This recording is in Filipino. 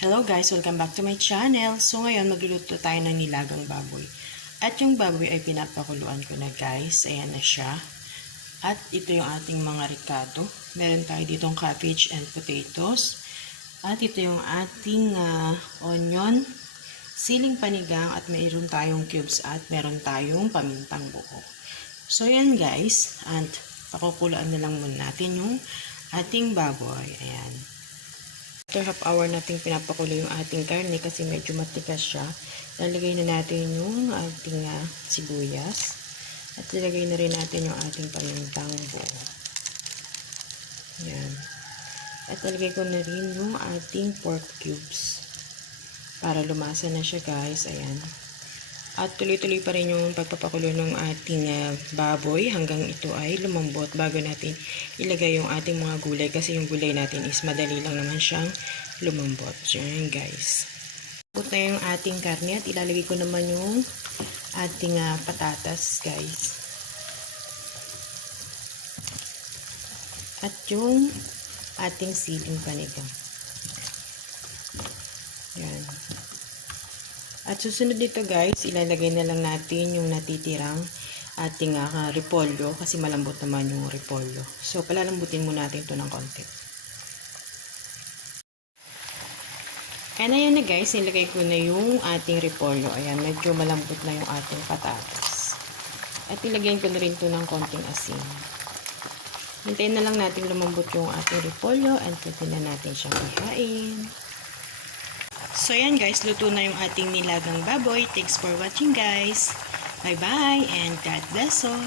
Hello guys! Welcome back to my channel. So ngayon magluluto tayo ng nilagang baboy. At yung baboy ay pinapakuluan ko na guys. Ayan na siya. At ito yung ating mga ricado. Meron tayo ditong cabbage and potatoes. At ito yung ating onion, siling panigang at mayroon tayong cubes at meron tayong pamintang buo. So yan guys. And pakukuluan na lang muna natin yung ating baboy. Ayan. After half hour natin pinapakulo yung ating karne kasi medyo matigas siya. Lalagay na natin yung ating sibuyas. At ilagay na rin natin yung ating pamintang buo. Yan. At ilagay ko na rin yung ating pork cubes. Para lumasa na siya guys. Ayan. At tuloy-tuloy pa rin yung pagpapakulo ng ating baboy hanggang ito ay lumambot bago natin ilagay yung ating mga gulay kasi yung gulay natin is madali lang naman siyang lumambot. So yun guys. Lumambot na yung ating karne at ilalagay ko naman yung ating patatas guys. At yung ating siling panigang. Yan. At susunod dito guys, ilalagay na lang natin yung natitirang ating repolyo kasi malambot naman yung repolyo. So palalambutin muna natin ito ng konti. And ayan na guys, nilagay ko na yung ating repolyo. Ayan, medyo malambot na yung ating patatas. At ilagay ko na rin ito ng konting asin. Hintayin na lang natin lumambot yung ating repolyo and pwede na natin siyang ihain. So yan guys, luto na yung ating nilagang baboy. Thanks for watching guys. Bye bye and God bless all.